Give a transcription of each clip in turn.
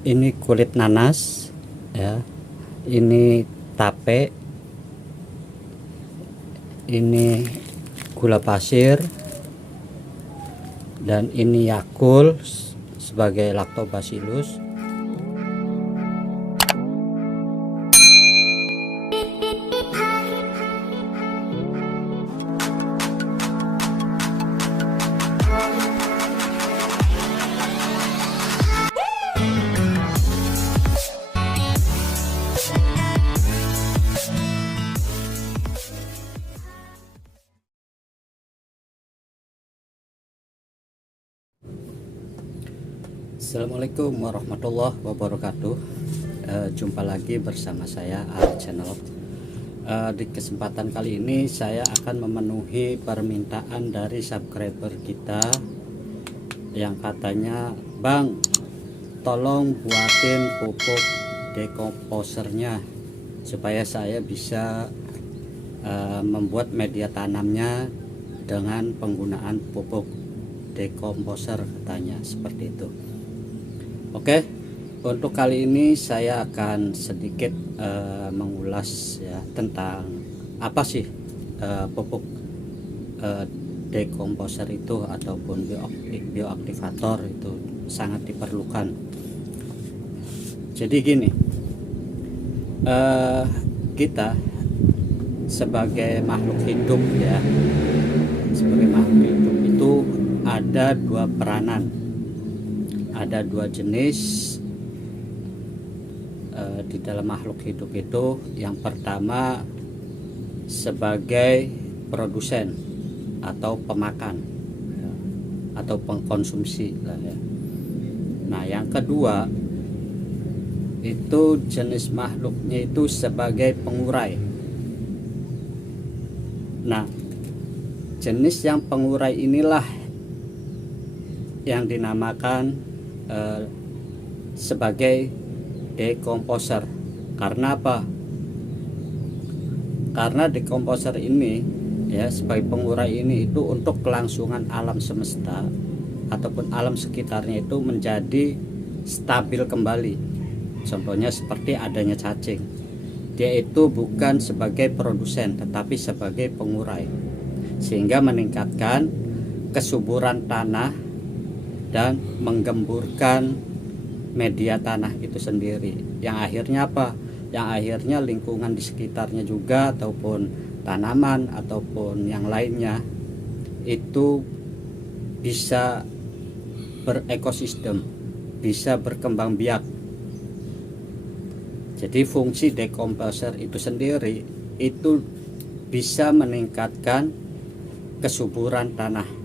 Ini kulit nanas ya, ini tape, ini gula pasir, dan ini Yakult sebagai lactobacillus. Assalamualaikum warahmatullahi wabarakatuh. Jumpa lagi bersama saya Al Channel. Di kesempatan kali ini saya akan memenuhi permintaan dari subscriber kita yang katanya, "Bang, tolong buatin pupuk dekomposernya supaya saya bisa membuat media tanamnya dengan penggunaan pupuk dekomposer," katanya seperti itu. Oke, untuk kali ini saya akan sedikit mengulas ya tentang apa sih pupuk dekomposer itu ataupun bioaktivator itu sangat diperlukan. Jadi gini, kita sebagai makhluk hidup ya, sebagai makhluk hidup itu ada dua peranan. Ada dua jenis di dalam makhluk hidup itu. Yang pertama sebagai produsen atau pemakan ya, atau pengkonsumsi lah ya. Nah, yang kedua itu jenis makhluknya itu sebagai pengurai. Nah, jenis yang pengurai inilah yang dinamakan sebagai dekomposer. Karena apa? Karena dekomposer ini ya, sebagai pengurai ini itu untuk kelangsungan alam semesta ataupun alam sekitarnya itu menjadi stabil kembali. Contohnya seperti adanya cacing, dia itu bukan sebagai produsen tetapi sebagai pengurai, sehingga meningkatkan kesuburan tanah dan menggemburkan media tanah itu sendiri, yang akhirnya apa? Yang akhirnya lingkungan di sekitarnya juga ataupun tanaman ataupun yang lainnya itu bisa berekosistem, bisa berkembang biak. Jadi fungsi dekomposer itu sendiri itu bisa meningkatkan kesuburan tanah.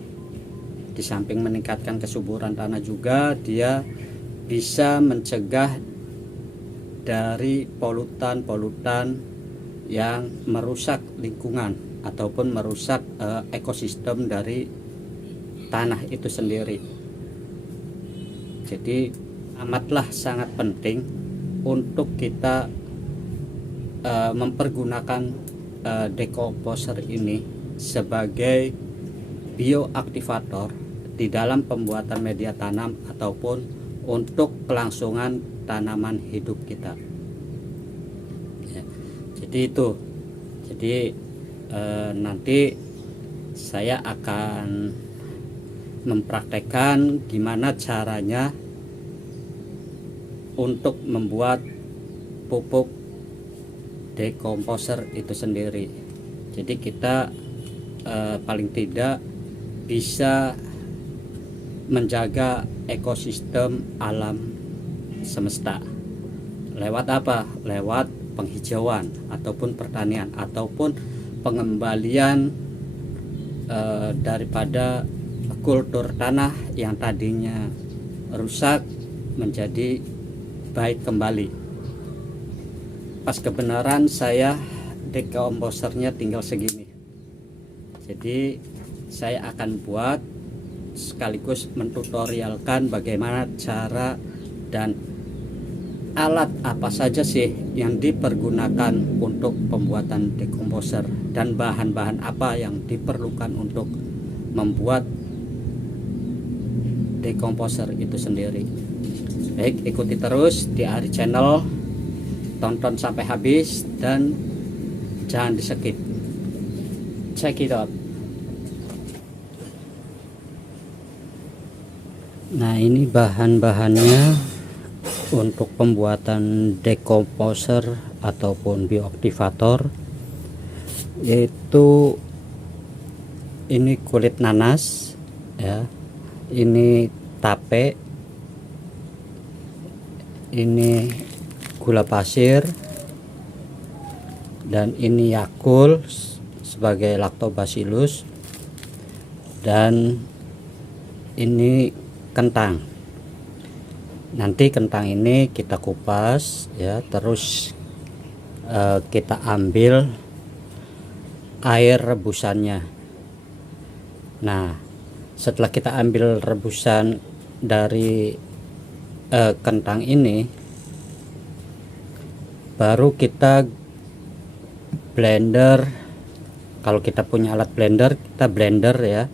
Di samping meningkatkan kesuburan tanah juga, dia bisa mencegah dari polutan-polutan yang merusak lingkungan ataupun merusak ekosistem dari tanah itu sendiri. Jadi amatlah sangat penting untuk kita mempergunakan dekomposer ini sebagai bioaktivator di dalam pembuatan media tanam ataupun untuk kelangsungan tanaman hidup kita ya. Jadi itu, jadi nanti saya akan mempraktekkan gimana caranya untuk membuat pupuk dekomposer itu sendiri. Jadi kita paling tidak bisa menjaga ekosistem alam semesta lewat apa? Lewat penghijauan ataupun pertanian ataupun pengembalian daripada kultur tanah yang tadinya rusak menjadi baik kembali. Pas kebenaran saya dekomposernya tinggal segini, jadi saya akan buat sekaligus mentutorialkan bagaimana cara dan alat apa saja sih yang dipergunakan untuk pembuatan dekomposer dan bahan-bahan apa yang diperlukan untuk membuat decomposer itu sendiri. Baik, ikuti terus di Ari Channel, tonton sampai habis dan jangan di skip. Check it out. Nah, ini bahan-bahannya untuk pembuatan decomposer ataupun bioaktivator, yaitu ini kulit nanas ya, ini tape, ini gula pasir, dan ini Yakult sebagai lactobacillus, dan ini kentang. Nanti kentang ini kita kupas ya, terus kita ambil air rebusannya. Nah, setelah kita ambil rebusan dari kentang ini, baru kita blender. Kalau kita punya alat blender, kita blender ya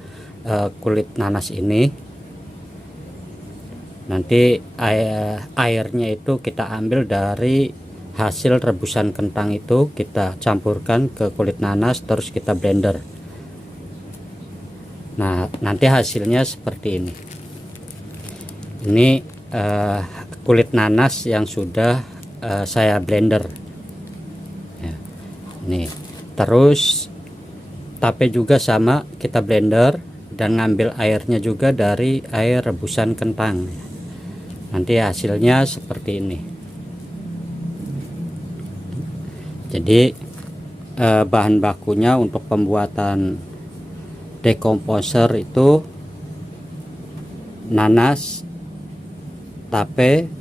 kulit nanas ini. Nanti airnya itu kita ambil dari hasil rebusan kentang itu, kita campurkan ke kulit nanas, terus kita blender. Nah, nanti hasilnya seperti ini. Ini kulit nanas yang sudah saya blender ya. Nih, terus tape juga sama, kita blender dan ngambil airnya juga dari air rebusan kentang. Nanti hasilnya seperti ini. Jadi bahan bakunya untuk pembuatan decomposer itu nanas, tape,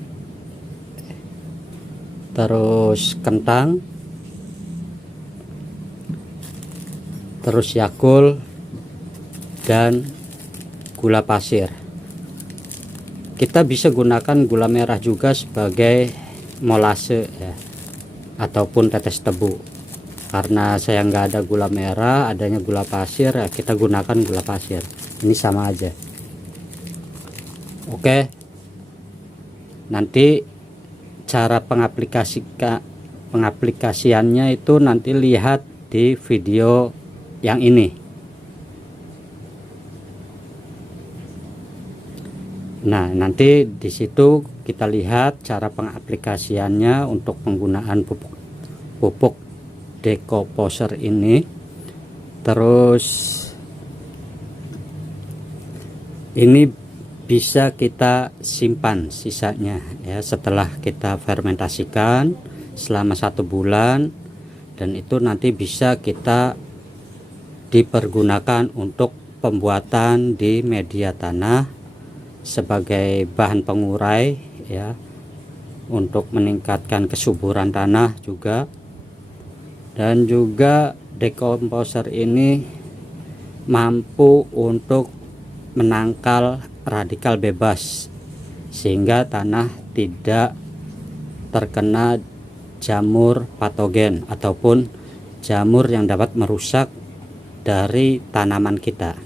terus kentang, terus Yakult, dan gula pasir. Kita bisa gunakan gula merah juga sebagai molase ya, ataupun tetes tebu. Karena saya nggak ada gula merah, adanya gula pasir ya, kita gunakan gula pasir. Ini sama aja. Oke, nanti cara pengaplikasiannya itu nanti lihat di video yang ini. Nah, nanti di situ kita lihat cara pengaplikasiannya untuk penggunaan pupuk decomposer ini. Terus ini bisa kita simpan sisanya ya, setelah kita fermentasikan selama 1 bulan, dan itu nanti bisa kita dipergunakan untuk pembuatan di media tanah sebagai bahan pengurai ya, untuk meningkatkan kesuburan tanah juga. Dan juga decomposer ini mampu untuk menangkal radikal bebas sehingga tanah tidak terkena jamur patogen ataupun jamur yang dapat merusak dari tanaman kita.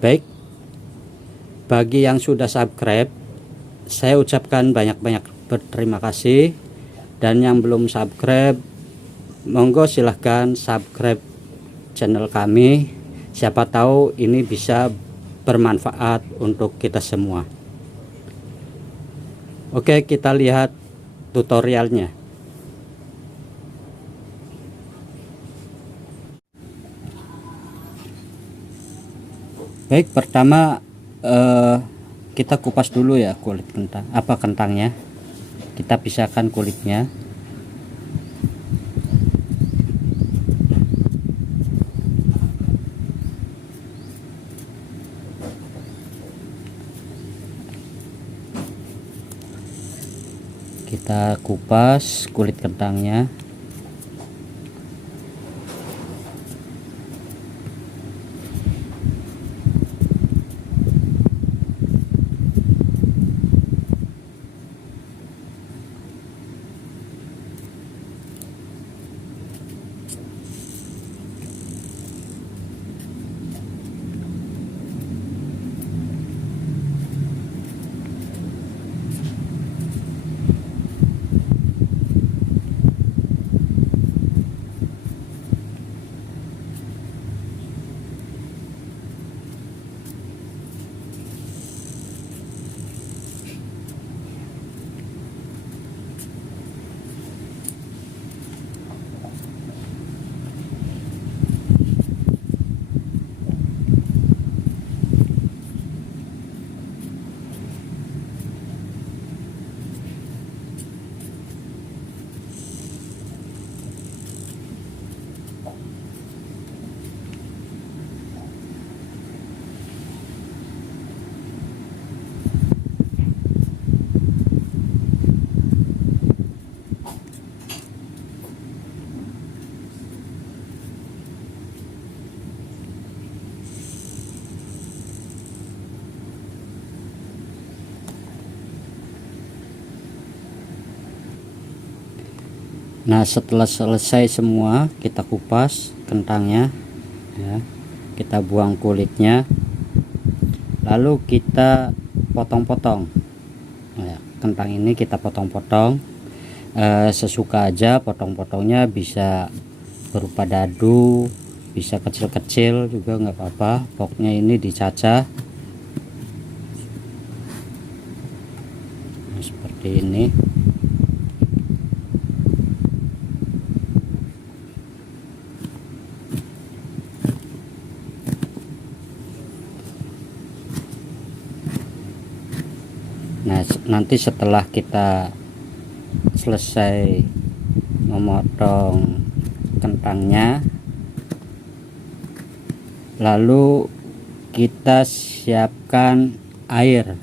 Baik, bagi yang sudah subscribe, saya ucapkan banyak-banyak berterima kasih, dan yang belum subscribe, monggo silahkan subscribe channel kami. Siapa tahu ini bisa bermanfaat untuk kita semua. Oke, kita lihat tutorialnya. Baik, pertama kita kupas dulu ya kulit kentangnya. Kita pisahkan kulitnya. Kita kupas kulit kentangnya. Nah, setelah selesai semua, kita kupas kentangnya ya, kita buang kulitnya, lalu kita potong-potong ya. Kentang ini kita potong-potong sesuka aja, potong-potongnya bisa berupa dadu, bisa kecil-kecil juga nggak apa-apa, pokoknya ini dicacah nah, seperti ini. Nah, nanti setelah kita selesai memotong kentangnya, lalu kita siapkan air.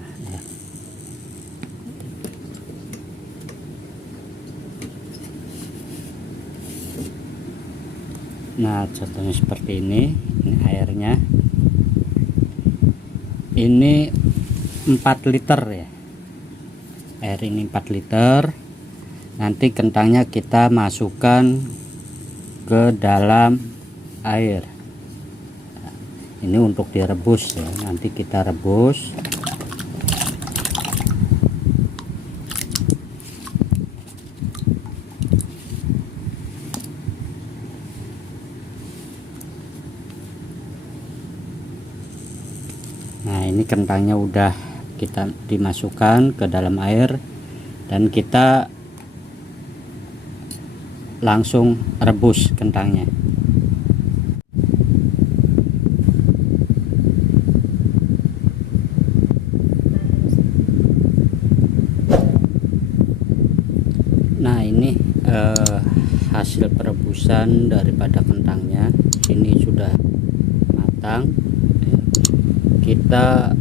Nah, contohnya seperti ini airnya. Ini 4 liter ya. Air ini 4 liter. Nanti kentangnya kita masukkan ke dalam air. Ini untuk direbus ya. Nanti kita rebus. Nah, ini kentangnya udah kita dimasukkan ke dalam air dan kita langsung rebus kentangnya. Nah, ini hasil perebusan daripada kentangnya. Ini sudah matang. Kita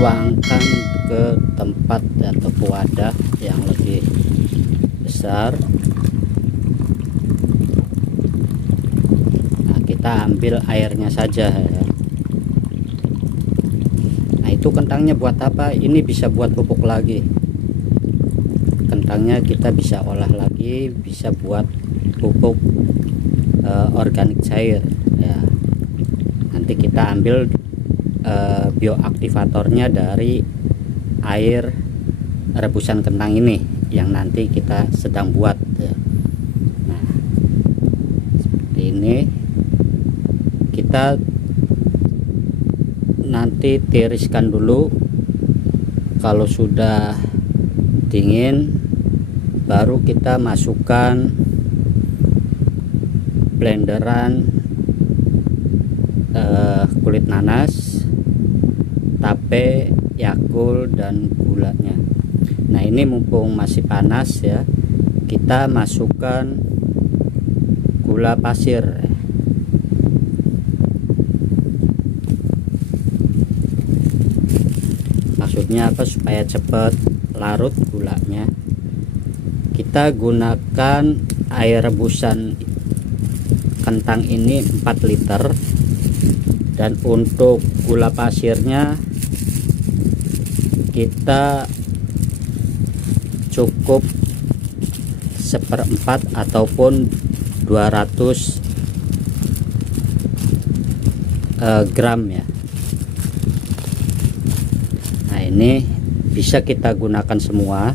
tuangkan ke tempat atau ke wadah yang lebih besar. Nah, kita ambil airnya saja ya. Nah, itu kentangnya buat apa? Ini bisa buat pupuk lagi. Kentangnya kita bisa olah lagi, bisa buat pupuk organik cair ya. Nanti kita ambil bioaktivatornya dari air rebusan kentang ini yang nanti kita sedang buat ya. Nah, seperti ini kita nanti tiriskan dulu. Kalau sudah dingin baru kita masukkan blenderan kulit nanas, tape, Yakult, dan gulanya. Nah, ini mumpung masih panas ya, kita masukkan gula pasir. Maksudnya apa? Supaya cepat larut gulanya. Kita gunakan air rebusan kentang ini 4 liter. Dan untuk gula pasirnya kita cukup 1/4 ataupun 200 gram ya. Nah, ini bisa kita gunakan semua.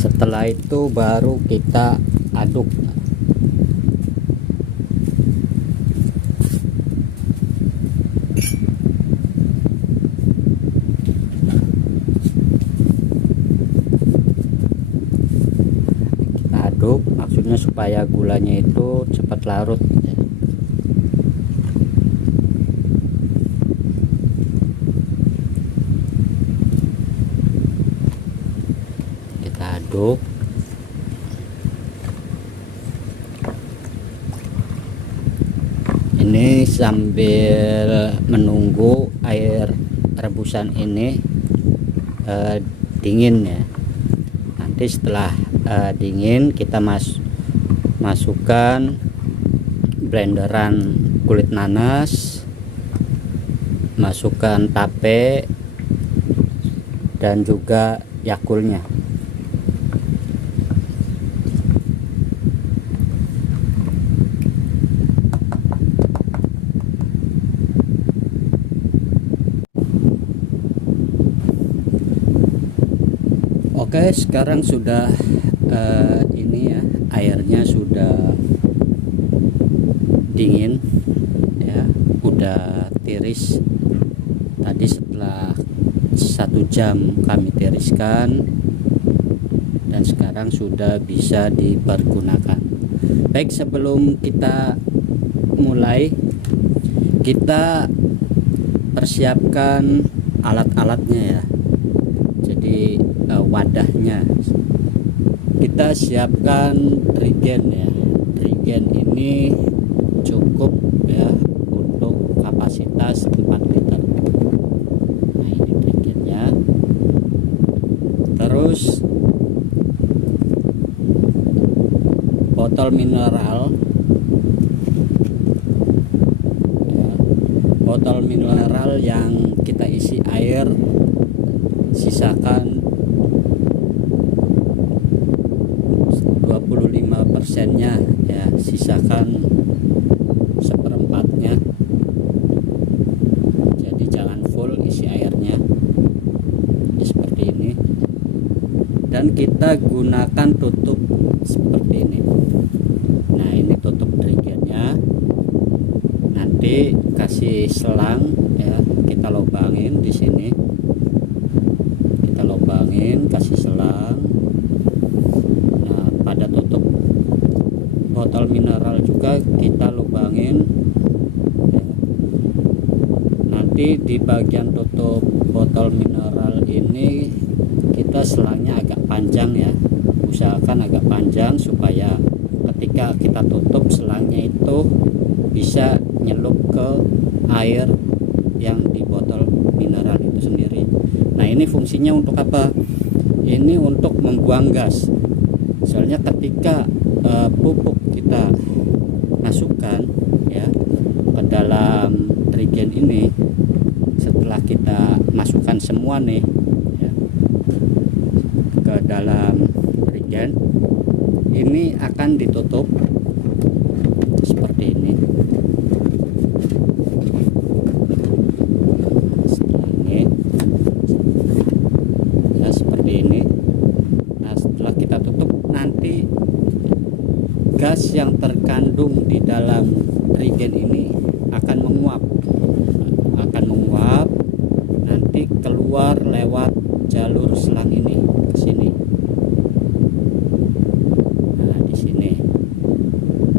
Setelah itu baru kita aduk. Kita aduk maksudnya supaya gulanya itu cepat larut. Aduk. Ini sambil menunggu air rebusan ini dingin ya. Nanti setelah dingin kita masukkan blenderan kulit nanas, masukkan tape dan juga yakulnya. Oke, sekarang sudah ini ya, airnya sudah dingin ya, udah tiris. Tadi setelah 1 jam kami tiriskan dan sekarang sudah bisa dipergunakan. Baik, sebelum kita mulai, kita persiapkan alat-alatnya ya. Jadi wadahnya kita siapkan trigen ya. Trigen ini cukup ya untuk kapasitas 4 liter. Nah, ini trigennya. Terus botol mineral ya, botol mineral yang kita isi air, sisakan 25%-nya ya, sisakan 1/4-nya. Jadi jangan full isi airnya ya, seperti ini. Dan kita gunakan tutup seperti ini. Nah, ini tutup trigennya. Nanti kasih selang ya, kita lubangin di sini. Kita lubangin, kasih selang. Nah, pada tutup botol mineral juga kita lubangin ya. Nanti di bagian tutup botol mineral ini kita selangnya agak panjang ya, usahakan agak panjang supaya ketika kita tutup selangnya itu bisa nyelup ke air yang di botol mineral itu sendiri. Nah, ini fungsinya untuk apa? Ini untuk membuang gas. Soalnya ketika pupuk kita masukkan ya ke dalam trigen ini, setelah kita masukkan semua nih ya, ke dalam trigen ini akan ditutup seperti ini. Setelah ini ya, seperti ini. Nah, setelah kita tutup, nanti gas yang terkandung di dalam trigen ini akan menguap, nanti keluar lewat jalur selang ini ke sini. Nah, di sini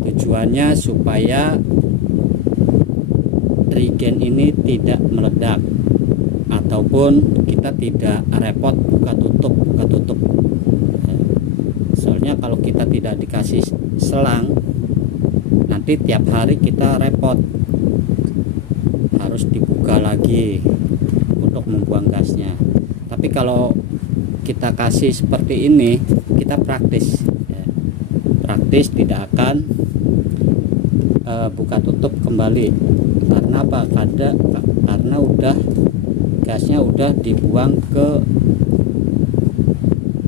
tujuannya supaya trigen ini tidak meledak ataupun kita tidak repot buka tutup. Soalnya kalau kita tidak dikasih selang, nanti tiap hari kita repot, harus dibuka lagi untuk membuang gasnya. Tapi kalau kita kasih seperti ini, kita praktis ya. Praktis, tidak akan buka tutup kembali. Karena apa? Karena udah gasnya udah dibuang ke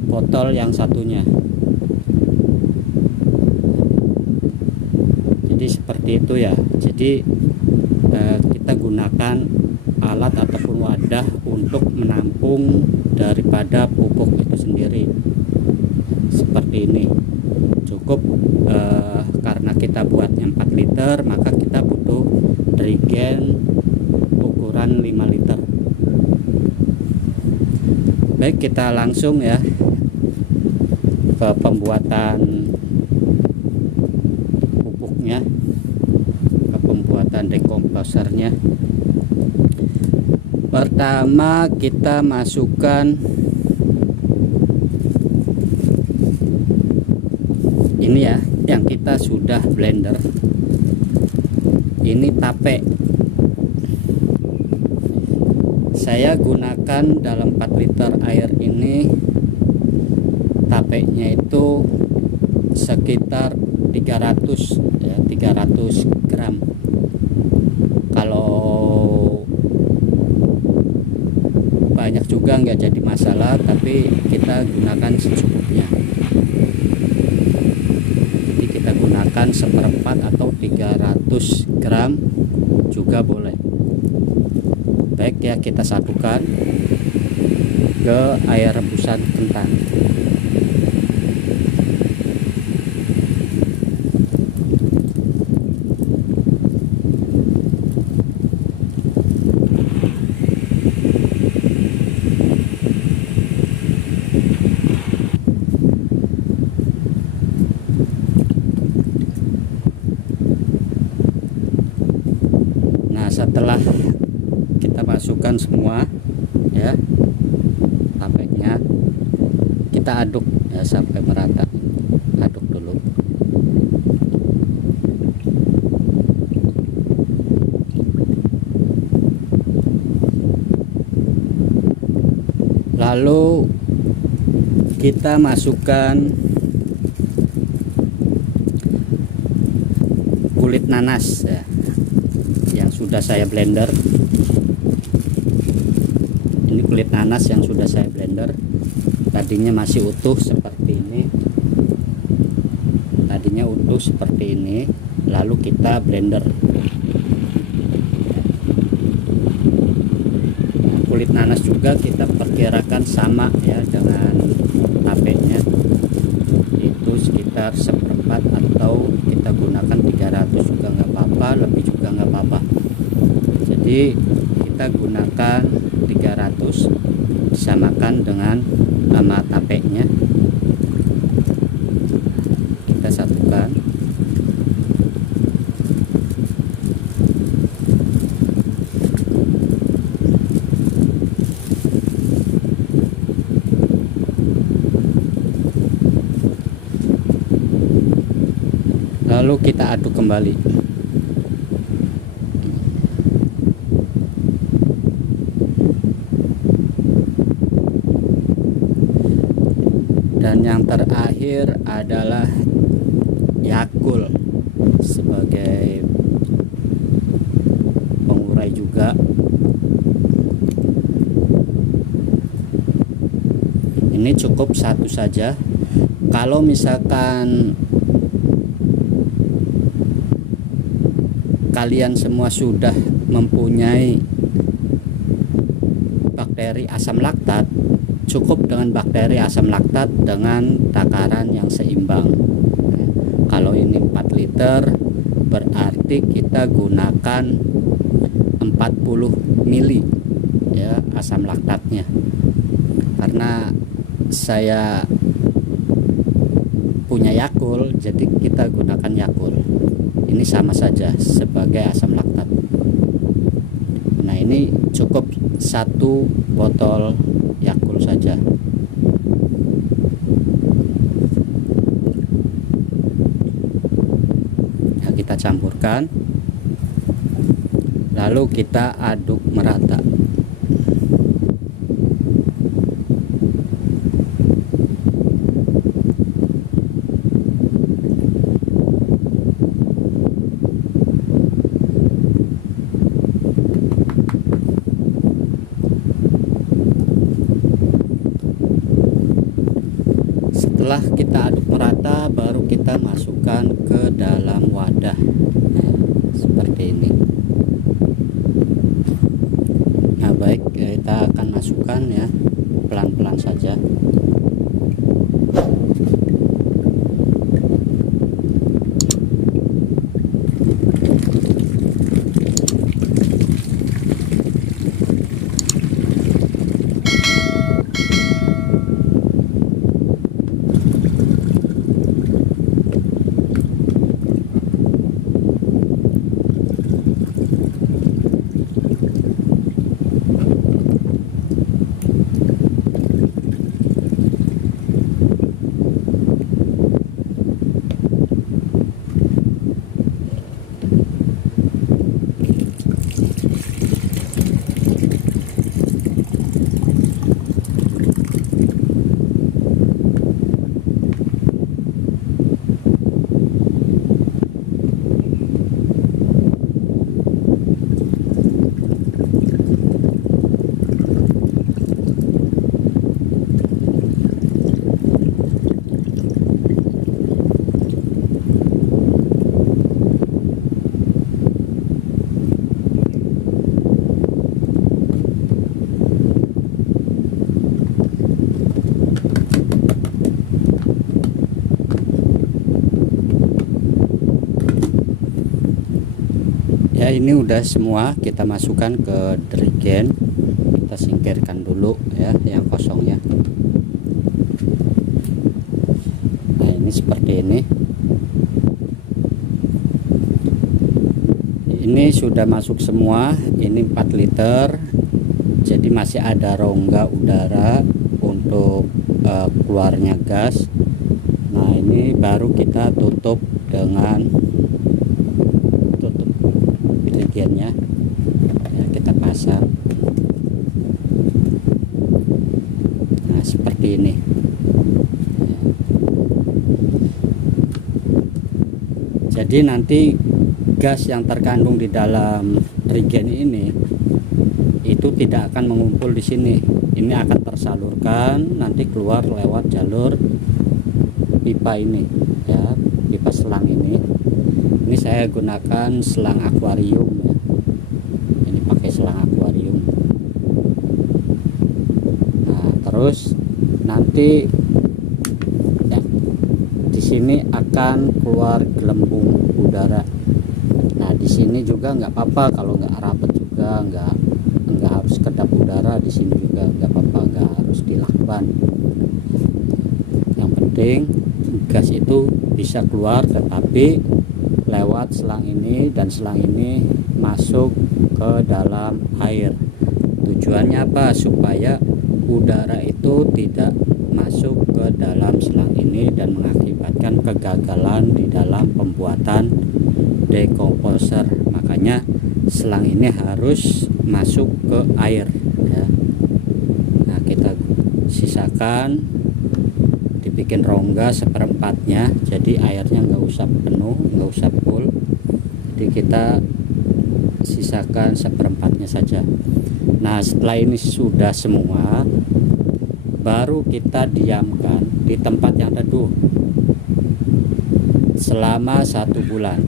botol yang satunya. Jadi seperti itu ya. Jadi kita gunakan alat ataupun wadah untuk menampung daripada pupuk itu sendiri seperti ini. Cukup karena kita buatnya 4 liter, maka kita butuh trigen ukuran 5 liter. Baik, kita langsung ya ke pembuatan pupuknya, ke pembuatan dekomposernya. Pertama kita masukkan ini ya, yang kita sudah blender. Ini tape. Saya gunakan dalam 4 liter air ini, tapenya itu sekitar 300 ya, 300 gram. Kalau banyak juga nggak jadi masalah, tapi kita gunakan secukupnya. Jadi kita gunakan seperempat atau 300 gram juga boleh. Baik ya, kita satukan ke air rebusan kentang. Nah, setelah kita masukkan semua ya tapenya, kita aduk ya sampai merata. Aduk dulu. Lalu kita masukkan kulit nanas ya, yang sudah saya blender. Ini kulit nanas yang sudah saya blender. Tadinya masih utuh seperti ini. Tadinya utuh seperti ini, lalu kita blender. Nah, kulit nanas juga kita perkirakan sama ya dengan tapenya, itu sekitar seperempat, atau kita gunakan 300 juga nggak apa-apa, lebih juga nggak apa-apa. Jadi kita gunakan 300, disamakan dengan sama tapenya, kita satukan. Lalu kita aduk kembali. Dan yang terakhir adalah Yakult sebagai pengurai juga. Ini cukup satu saja. Kalau misalkan kalian semua sudah mempunyai bakteri asam laktat, cukup dengan bakteri asam laktat dengan takaran yang seimbang. Kalau ini 4 liter, berarti kita gunakan 40 mili ya asam laktatnya. Karena saya punya Yakult, jadi kita gunakan Yakult. Ini sama saja sebagai asam laktat. Nah, ini cukup 1 botol Yakult saja. Nah, kita campurkan, lalu kita aduk merata. Setelah kita aduk merata, baru kita masukkan ke dalam wadah. Nah, seperti ini. Nah, baik, kita akan masukkan ya pelan-pelan saja. Ya, ini udah semua kita masukkan ke dirigen. Kita singkirkan dulu ya yang kosongnya. Nah, ini seperti ini. Ini sudah masuk semua. Ini 4 liter. Jadi masih ada rongga udara untuk keluarnya gas. Nah, ini baru kita tutup dengan tutup dirigennya ya, kita pasang. Nah, seperti ini ya. Jadi nanti gas yang terkandung di dalam dirigen ini itu tidak akan mengumpul di sini. Ini akan tersalurkan nanti keluar lewat jalur pipa ini ya, pipa selang ini. Ini saya gunakan selang akuarium ya. Ini pakai selang akuarium. Nah, terus nanti ya, di sini akan keluar gelembung udara. Nah, di sini juga nggak apa-apa kalau nggak rapat juga, nggak harus kedap udara di sini juga nggak apa-apa, nggak harus dilakban. Yang penting gas itu bisa keluar, tetapi lewat selang ini, dan selang ini masuk ke dalam air. Tujuannya apa? Supaya udara itu tidak masuk ke dalam selang ini dan mengakibatkan kegagalan di dalam pembuatan dekomposer. Makanya selang ini harus masuk ke air ya. Nah, kita sisakan, dibikin rongga seperempatnya, jadi airnya nggak usah penuh, nggak usah full. Jadi kita sisakan seperempatnya saja. Nah, setelah ini sudah semua, baru kita diamkan di tempat yang teduh selama 1 bulan.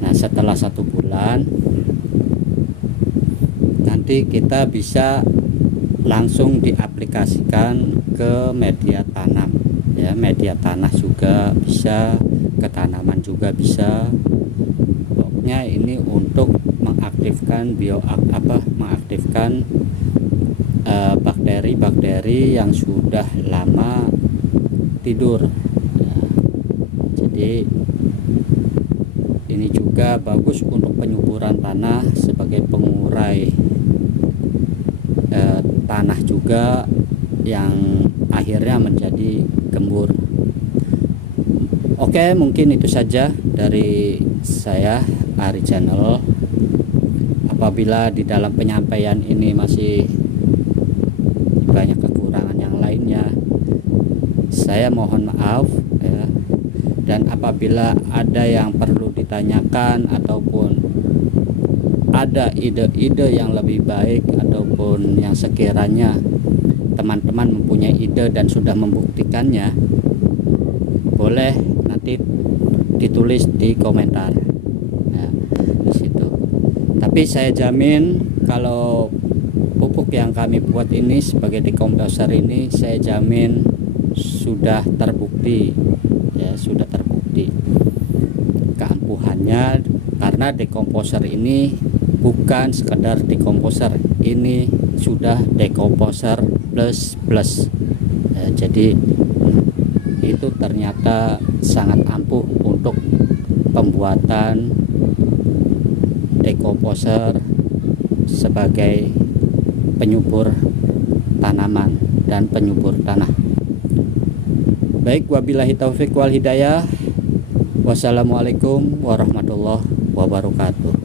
Nah, setelah 1 bulan nanti kita bisa langsung diaplikasikan ke media tanam ya, media tanah juga bisa, ke tanaman juga bisa. Pokoknya ini untuk mengaktifkan mengaktifkan bakteri-bakteri yang sudah lama tidur ya. Jadi ini juga bagus untuk penyuburan tanah sebagai pengurai tanah juga yang akhirnya menjadi gembur. Oke, mungkin itu saja dari saya, Ari Channel. Apabila di dalam penyampaian ini masih banyak kekurangan yang lainnya, saya mohon maaf ya. Dan apabila ada yang perlu ditanyakan ataupun ada ide-ide yang lebih baik, ataupun yang sekiranya teman-teman mempunyai ide dan sudah membuktikannya, boleh nanti ditulis di komentar nah, di situ. Tapi saya jamin kalau pupuk yang kami buat ini sebagai dekomposer ini, saya jamin sudah terbukti ya, sudah terbukti keampuhannya. Karena dekomposer ini bukan sekedar dekomposer, ini sudah dekomposer plus ya, jadi itu ternyata sangat ampuh untuk pembuatan dekomposer sebagai penyubur tanaman dan penyubur tanah. Baik, wabillahi taufik wal hidayah. Wassalamualaikum warahmatullahi wabarakatuh.